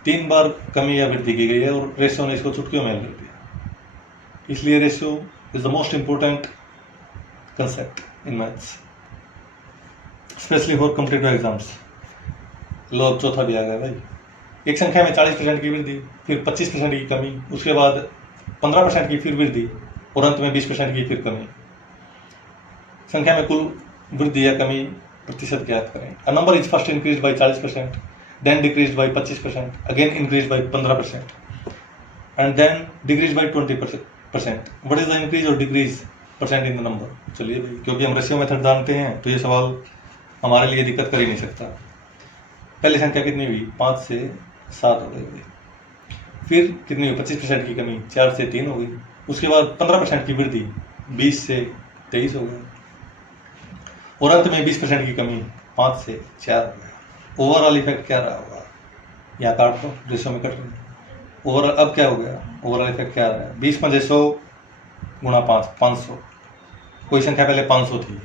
3 बार कमी या वृद्धि की गई है, और रेशियो ने इसको चुटकियों में कर दिया। इसलिए ratio is the most important concept in maths, specially for competitive exams. लो अब चौथा भी आ गया भाई। एक संख्या में 40% की वृद्धि, फिर 25% की कमी, उसके बाद 15% की फिर वृद्धि और अंत में 20% की फिर कमी। संख्या में कुल वृद्धि या कमी प्रतिशत ज्ञात करें। A number is first increase by 40%, then decrease by 25%, again increase by 15%, and then decrease by 20%। What is the increase और decrease percent in the number? चलिए भाई, क्योंकि हम रेशियो मेथड जानते हैं तो ये सवाल हमारे लिए दिक्कत कर ही नहीं सकता। पहली संख्या कितनी हुई? 5 से 7 हो गई। फिर कितनी हुई? 25% की कमी, 4 से 3 हो गई। उसके बाद 15% की वृद्धि, 20 से 23 हो गई। और अंत में 20% की कमी, 5 से 4 हो गया। ओवरऑल इफेक्ट क्या रहा होगा? यहाँ काट दो, रेशियो में कट रही है। ओवरऑल अब क्या हो गया? ओवरऑल इफेक्ट क्या आ रहा है? 20 में 100 गुणा 5, 500। कोई संख्या पहले 500 थी,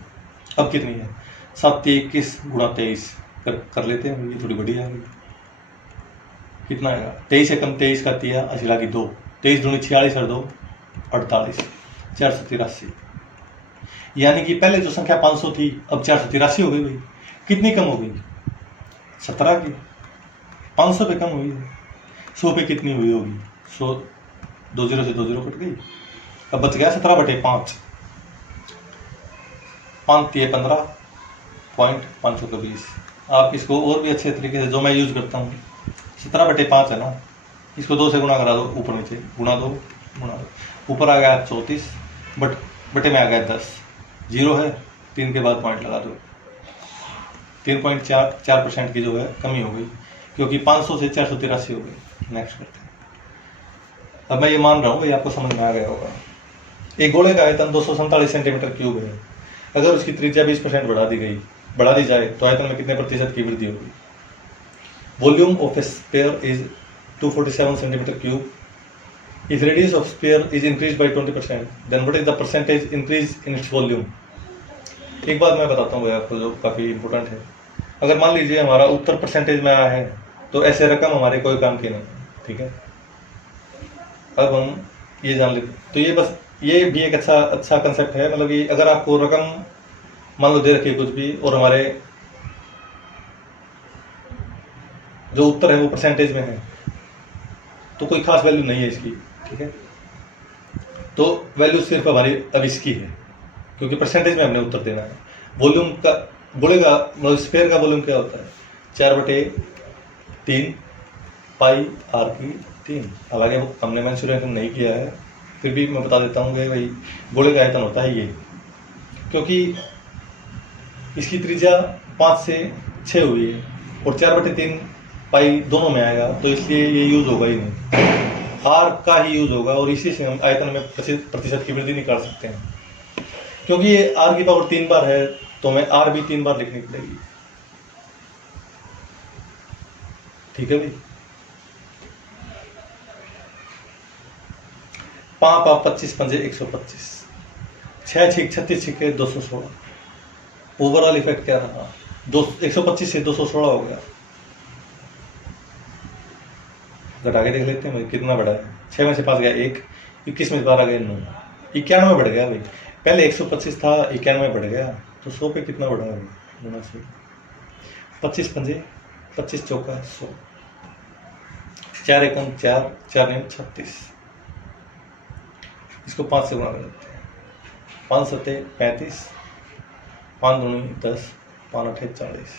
अब कितनी है? 7 21 गुणा 23 कर लेते हैं। ये थोड़ी बड़ी आ गई। कितना आएगा? 23 से कम 23 का तिया, अशिला की 2, 23 दूनी 46 और 2 48, 483। यानी कि पहले जो संख्या 500 थी अब 483 हो गई भाई। कितनी कम हो गई? 17 की। 500 पे कम हुई है। 100 पे कितनी हुई होगी? 100, 2 0 से 2 0 कट गई। अब बच गया 17/5। 5 तिये 15, पॉइंट 520। आप इसको और भी अच्छे तरीके से, जो मैं यूज करता हूँ, 17/5 है ना, इसको 2 से गुणा करा दो, ऊपर नीचे गुणा दो। ऊपर आ गया 34, बटे में आ गया 10। 0 है, 3 के बाद पॉइंट लगा दो। 3.4% की जो है कमी हो गई, क्योंकि 500 से 483 हो गई। नेक्स्ट करते हैं। अब मैं ये मान रहा हूँ भाई आपको समझ में आ गया होगा। एक गोले का आयतन 247 सेंटीमीटर क्यूब है। अगर उसकी त्रिज्या 20% बढ़ा दी जाए तो आयतन में कितने प्रतिशत की वृद्धि होगी? Volume of A sphere is 247 centimetre cube. If radius of sphere is increased by 20%, then what is the percentage increase in its volume? एक बात मैं बताता हूँ भाई आपको जो काफ़ी इंपॉर्टेंट है। अगर मान लीजिए हमारा उत्तर परसेंटेज में आया है तो ऐसे रकम हमारे कोई काम की नहीं, ठीक है। अब हम ये जान लेते, तो ये बस ये भी एक अच्छा कंसेप्ट है। मतलब कि अगर आपको रकम मान लो दे रखी है कुछ भी, और हमारे जो उत्तर है वो परसेंटेज में है, तो कोई खास वैल्यू नहीं है इसकी, ठीक है। तो वैल्यू सिर्फ हमारी अब इसकी है, क्योंकि परसेंटेज में हमने उत्तर देना है। वॉल्यूम का बोलेगा, मतलब स्फीयर का वॉल्यूम क्या होता है? 4/3 पाई आर की 3। हालांकि हमने मेंशुरेशन नहीं किया है, फिर भी मैं बता देता हूँ कि भाई गोले का आयतन होता है ये, क्योंकि इसकी त्रिज्या 5 से 6 हुई है और 4/3 पाई दोनों में आएगा, तो इसलिए ये यूज होगा ही नहीं, आर का ही यूज होगा। और इसी से हम आयतन में प्रतिशत की वृद्धि निकाल सकते हैं। क्योंकि ये आर की पावर 3 बार है तो हमें आर भी 3 बार लिखनी पड़ेगी, ठीक है भाई। 5 25 पंजे 125, 6 6 36 छिके 216। ओवरऑल इफेक्ट क्या रहा? 125 से 216 हो गया। घटा के देख लेते हैं कितना बढ़ा है। 6 में से 5 गया 1, 21 में से 12 गया 9, 91 बढ़ गया भाई। पहले 125 था, 91 बढ़ गया, तो 100 पे कितना बढ़ा है? 25 पंजे 25 चौका 100, 4 एकम 4, 4 9 36। इसको 5 से गुणा कर देते हैं। 5 7 35, 5 दूनी 10, 5 8 40।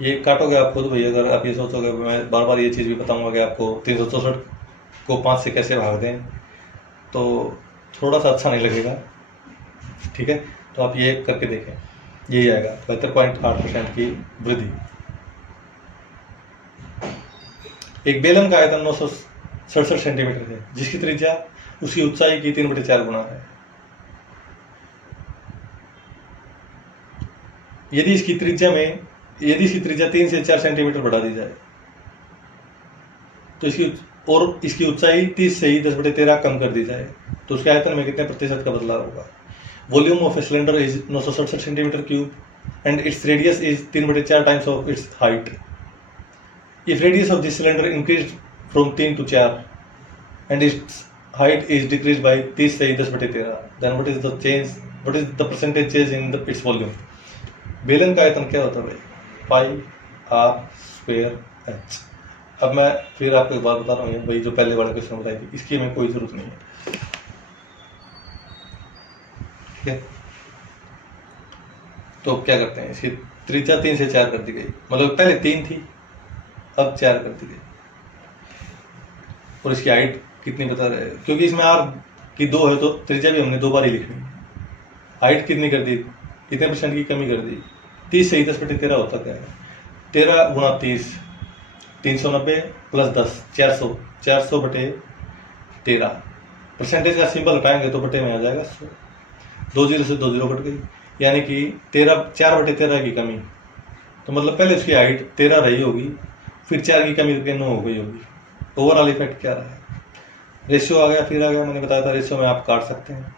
ये काटोगे आप खुद भाई, अगर आप ये सोचोगे, मैं बार बार ये चीज़ भी बताऊंगा कि आपको 364 को 5 से कैसे भाग दें, तो थोड़ा सा अच्छा नहीं लगेगा, ठीक है। तो आप ये करके देखें, यही आएगा 72.8% की वृद्धि। एक बेलन का आयतन 967 सेंटीमीटर है, जिसकी त्रिज्या उसकी ऊंचाई की 3/4 गुना है। यदि इसकी त्रिज्या 3 से 4 सेंटीमीटर बढ़ा दी जाए तो इसकी ऊंचाई 30 से ही 10/13 कम कर दी जाए, तो उसके आयतन में कितने प्रतिशत का बदलाव होगा? Volume of a cylinder is 967 centimetre cube and its radius is 3/4 times of its height. If radius of this cylinder increase from 3 to 4 and its height is decrease by 30 से 10/13, then what is the change, what is the percentage change in its volume. बेलन का आयतन क्या होता है भाई, पाई are square H. अब मैं फिर आपको एक बात बता रहा हूँ भाई, जो पहले वाले क्वेश्चन बताई थी इसकी हमें कोई जरूरत नहीं है, ठीक है। तो क्या करते हैं, इसकी त्रिज्या 3 से 4 कर दी गई, मतलब पहले 3 थी अब 4 कर दी गई। और इसकी हाइट कितनी बता रहे हैं, क्योंकि इसमें आर की 2 है तो त्रिज्या भी हमने 2 बार ही लिखनी है। हाइट कितनी कर दी, कितने परसेंट की कमी कर दी, 30 से 10/13 होता क्या है, 13 गुणा 30 390 प्लस 10 400, 400/13। परसेंटेज का सिंबल हटाएंगे तो बटे में आ जाएगा 100, 2 जीरो से 2 जीरो कट गई, यानी कि 4/13 की कमी। तो मतलब पहले उसकी हाइट 13 रही होगी, फिर 4 की कमी करके 9 हो गई होगी। ओवरऑल इफेक्ट क्या रहा है, रेशियो आ गया, फिर आ गया, मैंने बताया था रेशियो में आप काट सकते हैं,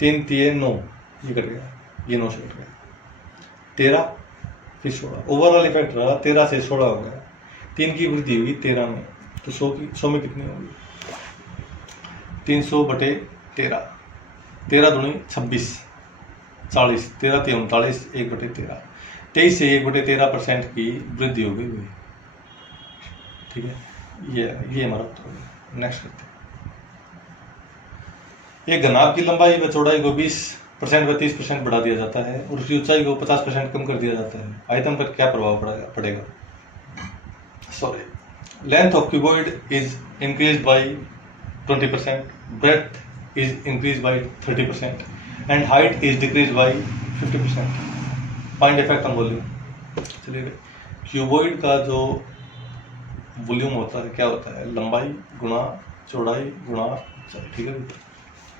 3 3 9, ये कट गया, ये 9 से कट गया, 13 फिर 16। ओवरऑल इफेक्ट रहा 13 से 16 हो गया, 3 की वृद्धि हुई 13 में, तो 100 में कितनी होगी, 300/13, 13 दूनी 26, 40, 13 3 39, 1/13, 23 से 1/13% की वृद्धि हो गई, ठीक है। ये हमारा उत्तर है। नेक्स्ट करते हैं, एक घनाभ की लंबाई व चौड़ाई को 20% व 30% बढ़ा दिया जाता है और उसकी ऊंचाई को 50% कम कर दिया जाता है, आयतन पर क्या प्रभाव पड़ेगा। Sorry, length of cuboid is increase by 20%, breadth is increase by 30% and height is decrease by 50%। Find effect on volume. चलिए, क्यूबॉइड का जो वॉल्यूम होता है क्या होता है, लंबाई गुणा चौड़ाई गुणा ऊंचाई, ठीक है।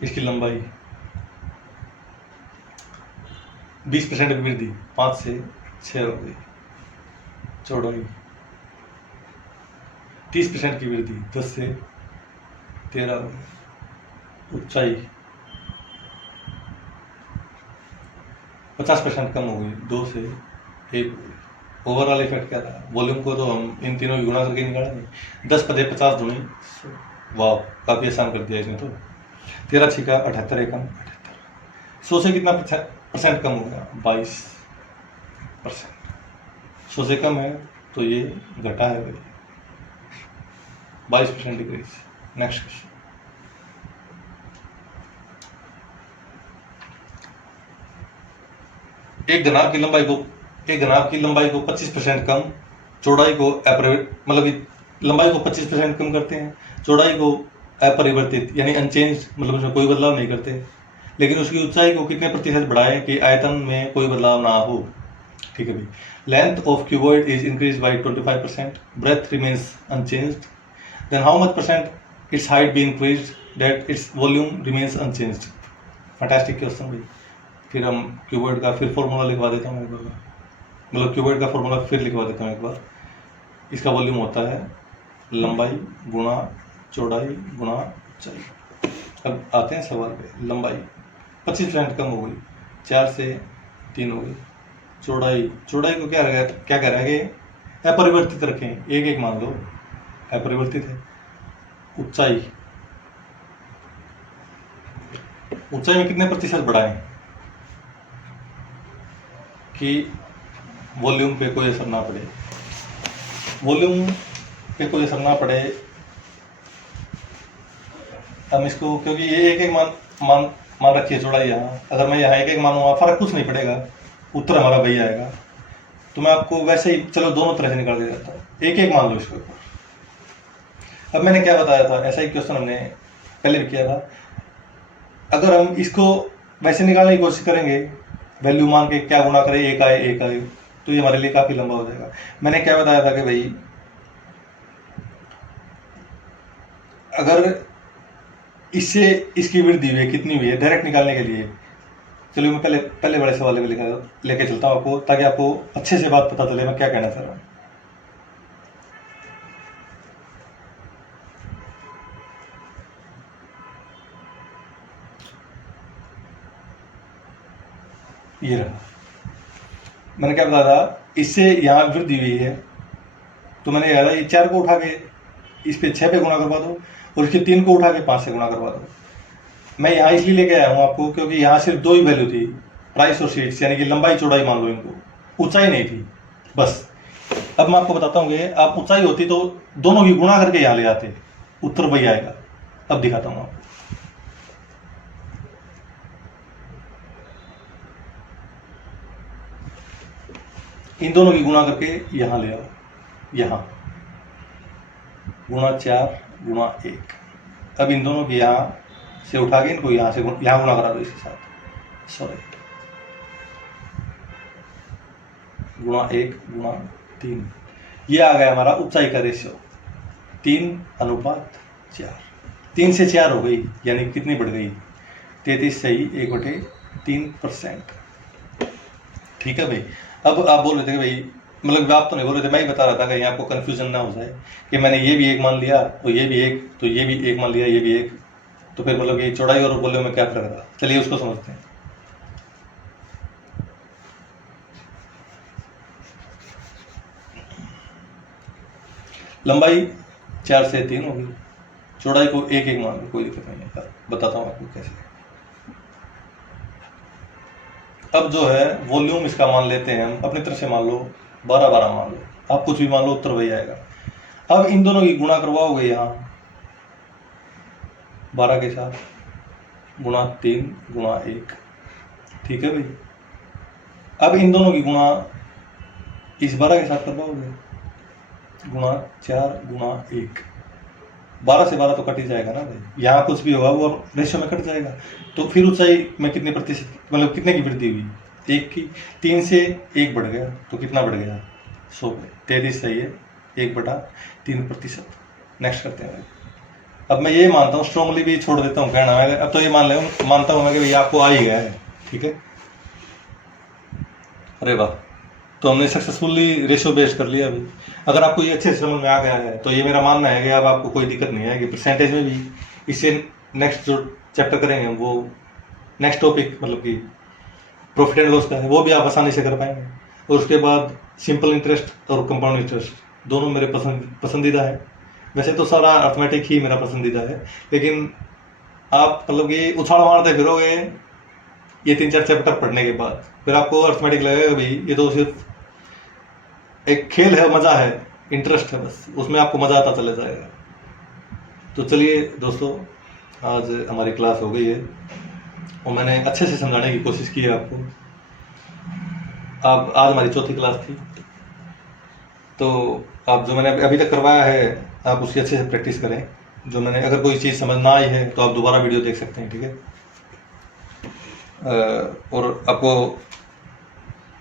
इसकी लंबाई 20% की वृद्धि 5 से 6 हो गई, चौड़ाई 30% की वृद्धि 10 से 13 हो गई, ऊंचाई 50% कम हो गई, 2 से 1 हो गई। ओवरऑल इफेक्ट क्या था, वॉल्यूम को तो हम इन तीनों की गुणा करके निकालेंगे, 10 पदे 50 दूनी, वाह काफ़ी आसान कर दिया इसने तो। 13 छिका 78, एकम 78, 100 से कितना परसेंट कम हो गया, 22%। 100 से कम है तो ये घटा है भाई, 22% डिक्रीज। नेक्स्ट क्वेश्चन, एक घनाभ की लंबाई को 25% कम, चौड़ाई को मतलब लंबाई को 25% कम करते हैं, चौड़ाई को अपरिवर्तित यानी अनचेंज, मतलब उसमें कोई बदलाव नहीं करते, लेकिन उसकी ऊंचाई को कितने प्रतिशत बढ़ाएं कि आयतन में कोई बदलाव ना हो, ठीक है भाई। Length of cuboid is increase by 25%, breadth remains unchanged, then how much percent its height be increase that its volume remains unchanged. Fantastic question भाई। फिर हम क्यूबॉइड का फिर फॉर्मूला लिखवा देता हूँ एक बार, मतलब क्यूबॉइड का फॉर्मूला फिर लिखवा देता हूँ एक बार। इसका वॉल्यूम होता है लंबाई गुणा चौड़ाई गुणा ऊंचाई। अब आते हैं सवाल पे, लंबाई 25% कम हो गई, 4 से 3 हो गई, चौड़ाई को क्या कह रहा है कि अपरिवर्तित रखें, एक एक मान लो अपरिवर्तित है। ऊंचाई में कितने प्रतिशत बढ़ाएं कि वॉल्यूम पे कोई असर ना पड़े, हम इसको, क्योंकि ये एक एक मान रखिए चौड़ाई, यहाँ अगर मैं यहाँ एक एक मानूंगा फर्क कुछ नहीं पड़ेगा, उत्तर हमारा वही आएगा। तो मैं आपको वैसे ही चलो दोनों तरह से निकाल दे जाता हूँ, एक एक मान लो इसको। अब मैंने क्या बताया था, ऐसा ही क्वेश्चन हमने पहले भी किया था। अगर हम इसको वैसे निकालने की कोशिश करेंगे, वैल्यू मान के क्या गुणा करें, एक आए, तो ये हमारे लिए काफ़ी लंबा हो जाएगा। मैंने क्या बताया था कि भाई अगर इससे इसकी वृद्धि हुई है, कितनी हुई है, डायरेक्ट निकालने के लिए चलिए मैं पहले बड़े सवाल में लेके चलता हूँ आपको, ताकि आपको अच्छे से बात पता चले मैं क्या कहना चाह रहा हूँ। ये रहा, मैंने क्या बताया था, इससे यहाँ वृद्धि हुई है, तो मैंने कहा था ये 4 को उठा के इस पे 6 पे गुणा करवा दो और इसके 3 को उठा के 5 से गुणा करवा दो। मैं यहाँ इसलिए लेके आया हूँ आपको क्योंकि यहाँ सिर्फ 2 ही वैल्यू थी, प्राइस और शीट्स, यानी कि लंबाई चौड़ाई मान लो इनको, ऊंचाई नहीं थी बस। अब मैं आपको बताता हूँ कि आप ऊंचाई होती तो दोनों की गुणा करके यहाँ ले आते, उत्तर वही आएगा। अब दिखाता हूँ आपको। इन दोनों की गुणा करके यहाँ ले आओ, यहाँ गुणा 4 गुणा 1। अब इन दोनों की यहाँ से उठा के इनको यहाँ से यहाँ गुणा करा दो इसके साथ, सॉरी, गुणा 1 गुणा 3। ये आ गया हमारा ऊंचाई का रेशियो 3:4। 3 से 4 हो गई, यानी कितनी बढ़ गई, 33 सही 1/3%। ठीक है भाई। अब आप बोल रहे थे कि भाई, मतलब आप तो नहीं बोल रहे थे, मैं ही बता रहा था कहीं आपको कंफ्यूजन ना हो जाए कि मैंने ये भी 1 मान लिया तो ये भी 1, तो ये भी 1 मान लिया, ये भी 1, तो फिर मतलब ये चौड़ाई और वॉल्यूम में क्या फर्क रहा। चलिए उसको समझते हैं। लंबाई 4 से 3 होगी, चौड़ाई को 1 मान लो, कोई दिक्कत नहीं है, बताता हूँ आपको कैसे। अब जो है वॉल्यूम इसका मान लेते हैं हम अपनी तरफ से, मान लो 12 मान लो, आप कुछ भी मान लो, उत्तर वही आएगा। अब इन दोनों की गुणा करवाओगे यहाँ 12 के साथ, गुणा 3 गुणा 1। ठीक है भाई। अब इन दोनों की गुणा इस 12 के साथ करवाओगे, गुणा 4 गुणा 1। 12 से 12 तो कट ही जाएगा ना भाई, यहाँ कुछ भी होगा वो रेशियो में कट जाएगा। तो फिर ऊंचाई में कितने प्रतिशत, मतलब कितने की वृद्धि हुई, 1 की। 3 से 1 बढ़ गया तो कितना बढ़ गया, 100 पे। 33 सही है, 1/3%। नेक्स्ट करते हैं भाई। अब मैं ये मानता हूँ, स्ट्रांगली भी छोड़ देता हूँ कहना है, अब तो ये मानता हूँ मैं कि भाई आपको आ ही गया है। ठीक है, अरे वाह, तो हमने सक्सेसफुली रेशियो बेस्ड कर लिया अभी। अगर आपको ये अच्छे से समझ में आ गया है तो ये मेरा मानना है कि अब आपको कोई दिक्कत नहीं है कि परसेंटेज में भी इससे नेक्स्ट जो चैप्टर करेंगे वो नेक्स्ट टॉपिक, मतलब कि प्रॉफिट एंड लॉस का है, वो भी आप आसानी से कर पाएंगे। और उसके बाद सिंपल इंटरेस्ट और कंपाउंड इंटरेस्ट दोनों मेरे पसंदीदा है। वैसे तो सारा अर्थमेटिक ही मेरा पसंदीदा है, लेकिन आप मतलब कि उछाल मारते फिरोगे ये 3-4 चैप्टर पढ़ने के बाद, फिर आपको अर्थमेटिक लगेगा भाई ये तो सिर्फ एक खेल है, मज़ा है, इंटरेस्ट है, बस उसमें आपको मज़ा आता चला जाएगा। तो चलिए दोस्तों, आज हमारी क्लास हो गई है और मैंने अच्छे से समझाने की कोशिश की है आपको। अब आज हमारी चौथी क्लास थी, तो आप जो मैंने अभी तक करवाया है आप उसकी अच्छे से प्रैक्टिस करें। जो मैंने, अगर कोई चीज़ समझ ना आई है तो आप दोबारा वीडियो देख सकते हैं। ठीक है, और आपको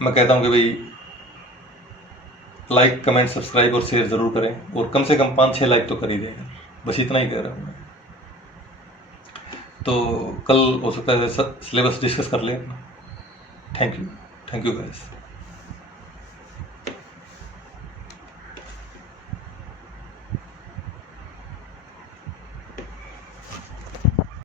मैं कहता हूँ कि भाई लाइक कमेंट सब्सक्राइब और शेयर ज़रूर करें, और कम से कम 5-6 लाइक तो कर ही देंगे, बस इतना ही कह रहा हूँ मैं। तो कल हो सकता है सिलेबस डिस्कस कर लें। Thank you guys.